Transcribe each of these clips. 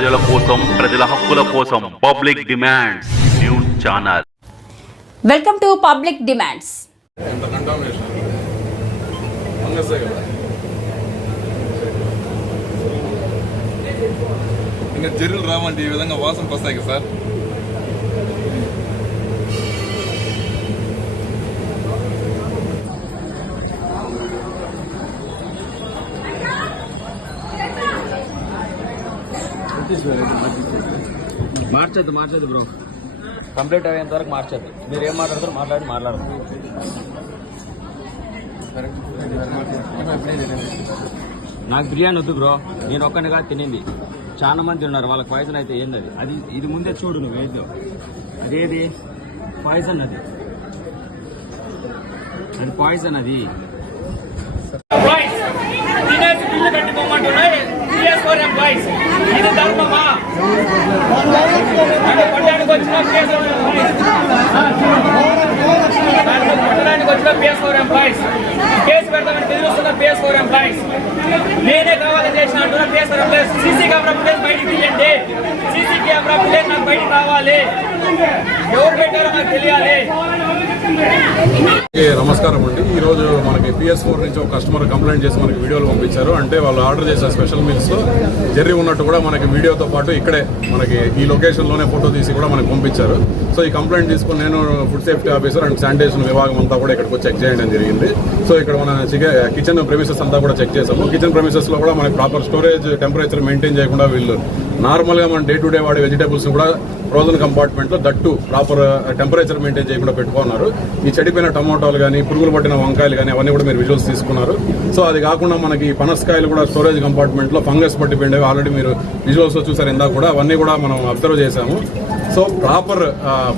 ప్రజల కోసం ప్రజల హక్కుల కోసం public demands news channel. Welcome to public demands. ఇంకా జర్రులు రావంటే ఈ విధంగా వాసనకు వస్తాయి కదా సార్. మార్చద్దు మార్చద్దు బ్రో. కంప్లీట్ అయ్యేంత వరకు మార్చద్దు. మీరు ఏం మాట్లాడతారో మాట్లాడి మాట్లాడదు. నాకు బిర్యానీ వద్దు బ్రో. నేను ఒక్కనిగా తినింది. చాలా మంది ఉన్నారు వాళ్ళకి పాయిజన్ అయితే ఏంది అది అది ఇది ముందే చూడు నువ్వు ఏదో. అదేది? పాయిజన్ అది. అది పాయిజన్ అది. కట్టుకోమంటున్నాయి. సిఎస్ఆర్ ఎంప్లాయీస్ ఇది ధర్మమా? అంటే కొట్టడానికి వచ్చిన పిఎస్ఆర్ కొట్టడానికి వచ్చిన ఫోర్ ఎంప్లాయీస్ కేసు పెడతామని బెదిరిస్తున్న ఫోర్ ఎంప్లాయీస్ నేనే కావాలని చేసిన అంటున్న PS four employees CC camera footage బయటికి తీయండి. సీసీ కెమెరా ఫుటేజ్ నాకు బయటికి రావాలి. ఎవరు పెట్టారో నాకు తెలియాలి. నమస్కారం అండి. ఈ రోజు మనకి పిఎస్ ఫోర్ నుంచి ఒక కస్టమర్ కంప్లైంట్ చేసి మనకి వీడియోలు పంపించారు. అంటే వాళ్ళు ఆర్డర్ చేసిన స్పెషల్ మీల్స్ జర్రీ ఉన్నట్టు కూడా మనకి వీడియోతో పాటు ఇక్కడే మనకి ఈ లొకేషన్లోనే ఫోటో తీసి కూడా మనకి పంపించారు. సో ఈ కంప్లైంట్ తీసుకుని నేను food safety officer and sanitation విభాగం అంతా కూడా ఇక్కడికి వచ్చి చెక్ చేయడం జరిగింది. సో ఇక్కడ మన కిచెన్ ప్రెమిసెస్ అంతా కూడా చెక్ చేసాము కిచెన్ ప్రెమిసెస్లో కూడా మనకి ప్రాపర్ స్టోరేజ్ టెంపరేచర్ మెయింటైన్ చేయకుండా వీళ్ళు నార్మల్గా మన డే టు డే వాడే వెజిటేబుల్స్ కూడా ఫ్రోజన్ కంపార్ట్మెంట్లో దట్టు ప్రాపర్ టెంపరేచర్ మెయింటైన్ చేయకుండా పెట్టుకున్నారు. ఈ చెడిపోయిన టమాటాలు కానీ పురుగులు పట్టిన వంకాయలు కానీ అవన్నీ కూడా మీరు విజువల్స్ తీసుకున్నారు. సో అది కాకుండా మనకి పనసకాయలు కూడా స్టోరేజ్ కంపార్ట్మెంట్లో ఫంగస్ పట్టిపోయిండేవి ఆల్రెడీ మీరు విజువల్స్ చూసారు ఇందాక కూడా అవన్నీ కూడా మనం అబ్జర్వ్ చేశాము. So proper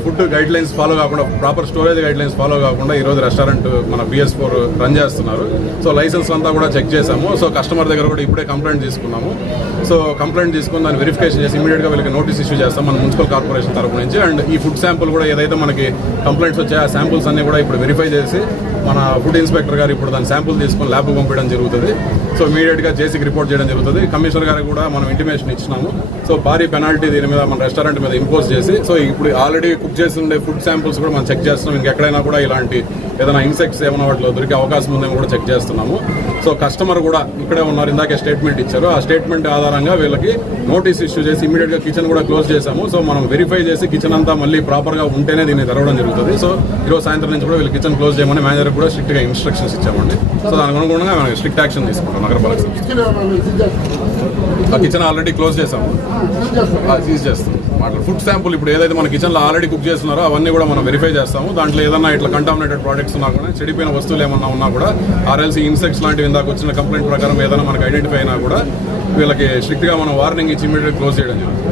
food guidelines follow కాకుండా proper storage guidelines follow కాకుండా ఈ రోజు రెస్టారెంట్ మన బిఎస్ ఫోర్ రన్ చేస్తున్నారు. సో లైసెన్స్ అంతా కూడా చెక్ చేసాము సో కస్టమర్ దగ్గర కూడా ఇప్పుడే కంప్లైంట్ తీసుకున్నాము. సో కంప్లైంట్ తీసుకుని దాన్ని వెరిఫికేషన్ చేసి ఇమీడియట్గా వీళ్ళకి నోటీస్ ఇష్యూ చేస్తాం మన మున్సిపల్ కార్పొరేషన్ తరపు నుంచి. అండ్ ఈ ఫుడ్ శాంపుల్ కూడా ఏదైతే మనకి కంప్లైంట్స్ వచ్చాయో ఆ శాంపుల్స్ అన్ని కూడా ఇప్పుడు వెరిఫై చేసి మన ఫుడ్ ఇన్స్పెక్టర్ గారు ఇప్పుడు దాని శాంపుల్ తీసుకొని ల్యాబ్ పంపించడం జరుగుతుంది. సో ఇమీడియట్గా జేసీకి రిపోర్ట్ చేయడం జరుగుతుంది. కమిషనర్ గారికి కూడా మనం ఇంటిమేషన్ ఇచ్చినాము. సో భారీ పెనాల్టీ దీని మీద మన రెస్టారెంట్ మీద ఇంపోజ్ చేసి సో ఇప్పుడు ఆల్రెడీ కుక్ చేసి ఉండే ఫుడ్ శాంపుల్స్ కూడా మనం చెక్ చేస్తున్నాం. ఇంకెక్కడైనా కూడా ఇలాంటి ఏదైనా ఇన్సెక్ట్స్ ఏమైనా వాటిలో దొరికే అవకాశం ఉందేమో కూడా చెక్ చేస్తున్నాము. సో కస్టమర్ కూడా ఇక్కడే ఉన్నారు. ఇందాకే స్టేట్మెంట్ ఇచ్చారు. ఆ స్టేట్మెంట్ ఆధారంగా వీళ్ళకి నోటీస్ ఇష్యూ చేసి ఇమీడియట్గా కిచెన్ కూడా క్లోజ్ చేశాము. సో మనం వెరిఫై చేసి కిచెన్ అంతా మళ్ళీ ప్రాపర్గా ఉంటేనే దీన్ని తెరవడం జరుగుతుంది. సో ఈరోజు సాయంత్రం నుంచి కూడా వీళ్ళు కిచెన్ క్లోజ్ చేయమని మేనేజర్ కూడా స్ట్రిక్ట్గా ఇన్స్ట్రక్షన్స్ ఇచ్చామండి. సో దానికి అనుగుణంగా మనం స్ట్రిక్ట్ యాక్షన్ తీసుకుంటాం నగరపాలక సంస్థ. ఆ కిచెన్ ఆల్రెడీ క్లోజ్ చేసాము సీజ్ చేస్తాం. మాట్లాడు ఫుడ్ శాంపుల్ ఇప్పుడు ఏదైతే మన కిచెన్లో ఆల్రెడీ కుక్ చేస్తున్నారో అవన్నీ కూడా మనం వెరిఫై చేస్తాము. దాంట్లో ఏదైనా ఇట్లా కంటామినేటెడ్ ప్రోడక్ట్స్ ఉన్నా కూడా చెడిపోయిన వస్తువులు ఏమన్నా ఉన్నా కూడా ఆర్ఎల్సీ ఇన్సెక్ట్స్ లాంటివి ఇందాక వచ్చిన కంప్లైంట్ ప్రకారం ఏదైనా మనకి ఐడెంటిఫై అయినా కూడా వీళ్ళకి స్ట్రిక్ట్గా మనం వార్నింగ్ ఇచ్చి ఇమీడియట్ క్లోజ్ చేయడం జరుగుతుంది.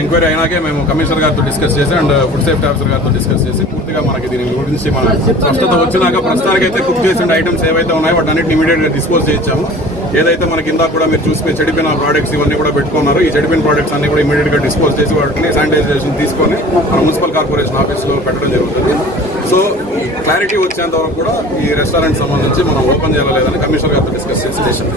ఎంక్వైరీ అయినాకే మేము కమిషనర్ గారితో డిస్కస్ చేసి అండ్ ఫుడ్ సేఫ్టీ ఆఫీసర్ గారితో డిస్కస్ చేసి పూర్తిగా మనకి దీని గురించి మన స్పష్టత వచ్చినాక ప్రస్తుతానికి అయితే కుక్ చేసిన ఐటమ్స్ ఏవైతే ఉన్నాయో వాటి అన్నింటిని ఇమీడియట్గా డిస్పోజ్ చేయించాము. ఏదైతే మనకి ఇందాక కూడా మీరు చూసుకుని చెడిపోయిన ప్రోడక్ట్స్ ఇవన్నీ కూడా పెట్టుకున్నారు. ఈ చెడిపోయిన ప్రోడక్ట్స్ అన్ని కూడా ఇమీడియట్గా డిస్పోజ్ చేసి వాటిని శానిటైజేషన్ తీసుకొని మన మున్సిపల్ కార్పొరేషన్ ఆఫీస్లో పెట్టడం జరుగుతుంది. సో క్లారిటీ వచ్చేంత వరకు కూడా ఈ రెస్టారెంట్ సంబంధించి మనం ఓపెన్ చేయాలా లేదని కమిషనర్ గారితో డిస్కస్ చేసి డెసిషన్